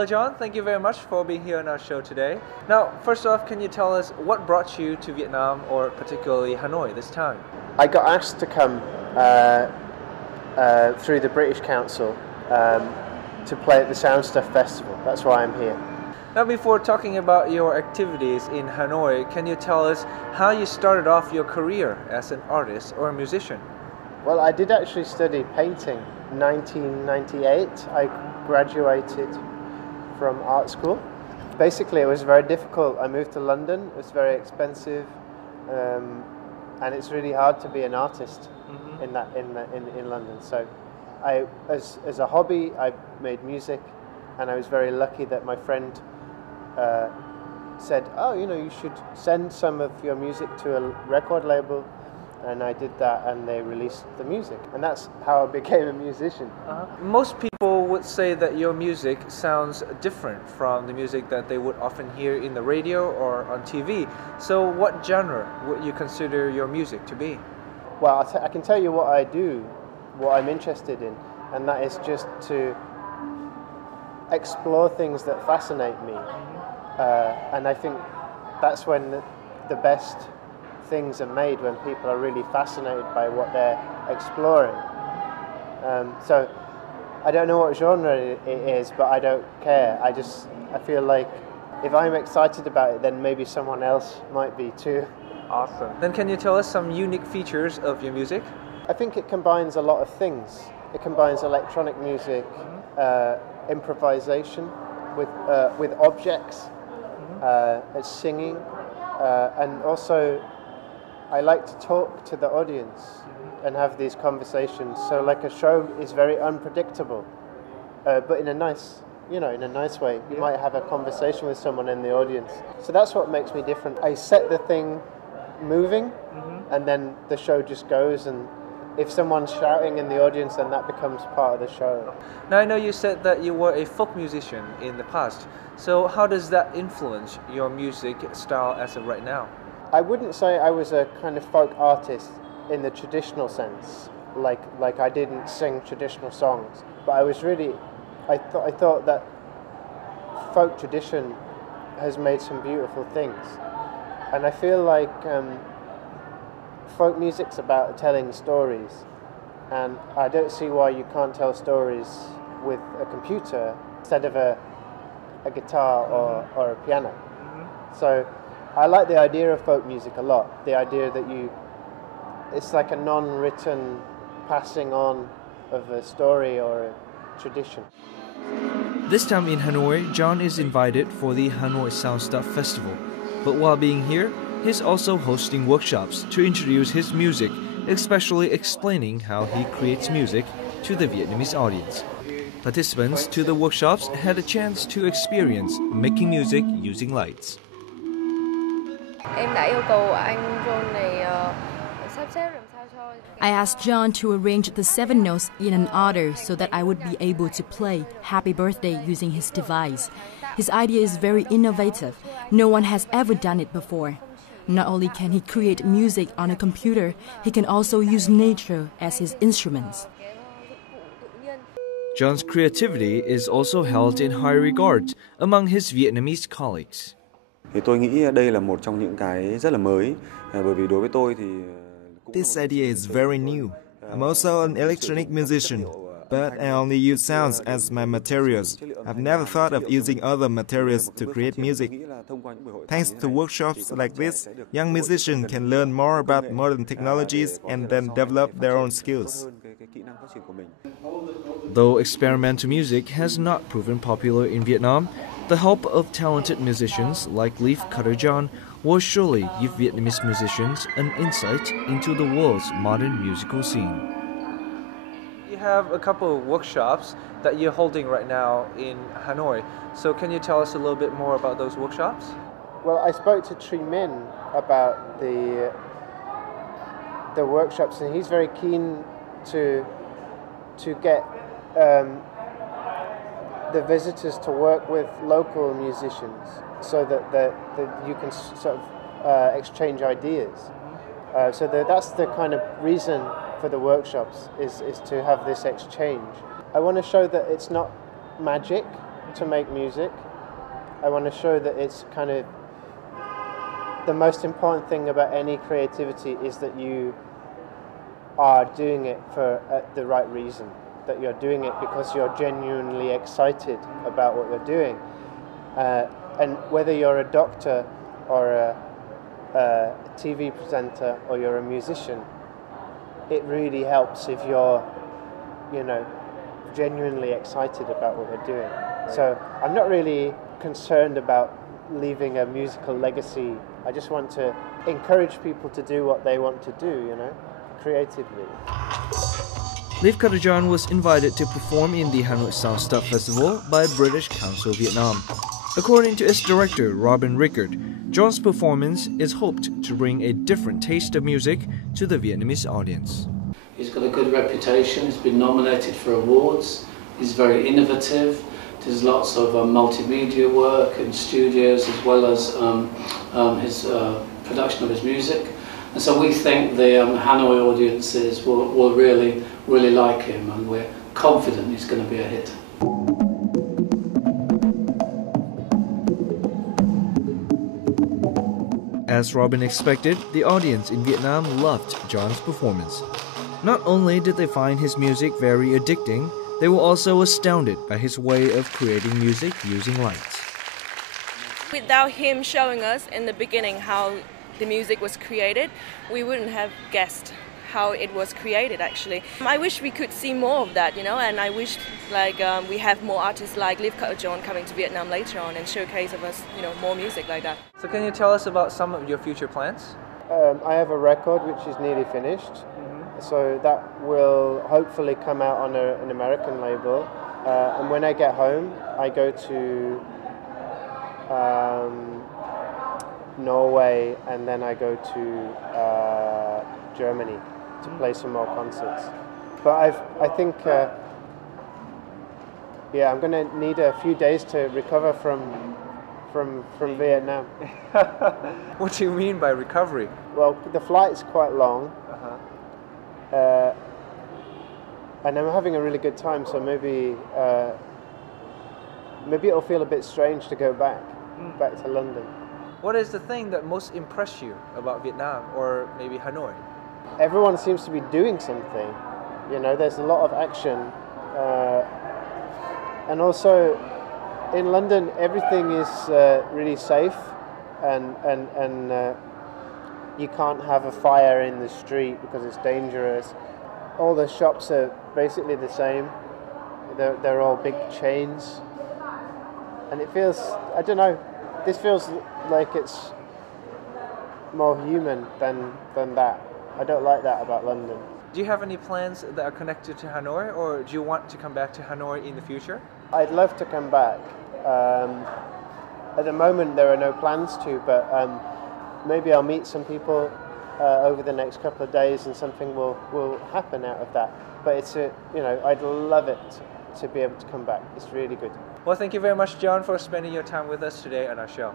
Hello John, thank you very much for being here on our show today. Now, first off, can you tell us what brought you to Vietnam, or particularly Hanoi this time? I got asked to come through the British Council to play at the Sound Stuff Festival. That's why I'm here. Now, before talking about your activities in Hanoi, can you tell us how you started off your career as an artist or a musician? Well, I did actually study painting in 1998. I graduated from art school. Basically, it was very difficult. I moved to London. It was very expensive, and it's really hard to be an artist in London. So, as a hobby, I made music, and I was very lucky that my friend said, "Oh, you should send some of your music to a record label." And I did that, and they released the music, and that's how I became a musician. Most people would say that your music sounds different from the music that they would often hear in the radio or on TV. So what genre would you consider your music to be? Well, I can tell you what I do, what I'm interested in, and that is just to explore things that fascinate me. And I think that's when the best things are made, when people are really fascinated by what they're exploring. So I don't know what genre it is, but I don't care. I feel like if I'm excited about it, then maybe someone else might be too. Awesome. Then can you tell us some unique features of your music? I think it combines a lot of things. It combines electronic music, improvisation with objects, singing, and also I like to talk to the audience and have these conversations. So like a show is very unpredictable, but in a nice way. You might have a conversation with someone in the audience. So that's what makes me different. I set the thing moving, and then the show just goes, and if someone's shouting in the audience, then that becomes part of the show. Now, I know you said that you were a folk musician in the past. So how does that influence your music style as of right now? I wouldn't say I was a kind of folk artist in the traditional sense, like I didn't sing traditional songs, but I was really, I thought that folk tradition has made some beautiful things, and I feel like folk music's about telling stories, and I don't see why you can't tell stories with a computer instead of a guitar or a piano. So I like the idea of folk music a lot, the idea that it's like a non-written passing on of a story or a tradition. This time in Hanoi, John is invited for the Hanoi Sound Stuff Festival. But while being here, he's also hosting workshops to introduce his music, especially explaining how he creates music to the Vietnamese audience. Participants to the workshops had a chance to experience making music using lights. I asked John to arrange the 7 notes in an order so that I would be able to play Happy Birthday using his device. His idea is very innovative. No one has ever done it before. Not only can he create music on a computer, he can also use nature as his instruments. John's creativity is also held in high regard among his Vietnamese colleagues. Thì tôi nghĩ đây là một trong những cái rất là mới, bởi vì đối với tôi thì This idea is very new. I'm also an electronic musician, but I only use sounds as my materials. I've never thought of using other materials to create music. Thanks to workshops like this, young musicians can learn more about modern technologies and then develop their own skills. Though experimental music has not proven popular in Vietnam, the help of talented musicians like Leafcutter John will surely give Vietnamese musicians an insight into the world's modern musical scene. You have a couple of workshops that you're holding right now in Hanoi. So can you tell us a little bit more about those workshops? Well, I spoke to Tri Min about the workshops, and he's very keen to get the visitors to work with local musicians, so that you can sort of exchange ideas. So that's the kind of reason for the workshops, is to have this exchange. I want to show that it's not magic, to make music. I want to show that it's kind of the most important thing about any creativity is that you are doing it for the right reason, that you're doing it because you're genuinely excited about what you're doing. And whether you're a doctor or a TV presenter or you're a musician, it really helps if you're, genuinely excited about what you're doing. So I'm not really concerned about leaving a musical legacy. I just want to encourage people to do what they want to do, creatively. Leafcutter John was invited to perform in the Hanoi Sound Stuff Festival by British Council Vietnam. According to its director, Robin Rickard, John's performance is hoped to bring a different taste of music to the Vietnamese audience. He's got a good reputation, he's been nominated for awards, he's very innovative, does lots of multimedia work in studios as well as his production of his music. And so we think the Hanoi audiences will really like him, and we're confident he's going to be a hit. As Robin expected, the audience in Vietnam loved John's performance. Not only did they find his music very addicting, they were also astounded by his way of creating music using lights. Without him showing us in the beginning how the music was created, we wouldn't have guessed how it was created actually. I wish we could see more of that, and I wish we have more artists like Leafcutter John coming to Vietnam later on and showcase of us, more music like that. So can you tell us about some of your future plans? I have a record which is nearly finished, so that will hopefully come out on an American label. And when I get home, I go to Norway, and then I go to Germany to play some more concerts. But I think I'm going to need a few days to recover from Vietnam. What do you mean by recovery? Well, the flight's quite long, and I'm having a really good time. So maybe it'll feel a bit strange to go back to London. What is the thing that most impressed you about Vietnam, or maybe Hanoi? Everyone seems to be doing something. There's a lot of action, and also in London everything is really safe, and you can't have a fire in the street because it's dangerous. All the shops are basically the same. They're all big chains, and it feels, I don't know, this feels like it's more human than that. I don't like that about London. Do you have any plans that are connected to Hanoi, or do you want to come back to Hanoi in the future? I'd love to come back. At the moment there are no plans to, but maybe I'll meet some people over the next couple of days and something will happen out of that. But it's I'd love it to be able to come back. It's really good. Well, thank you very much, John, for spending your time with us today on our show.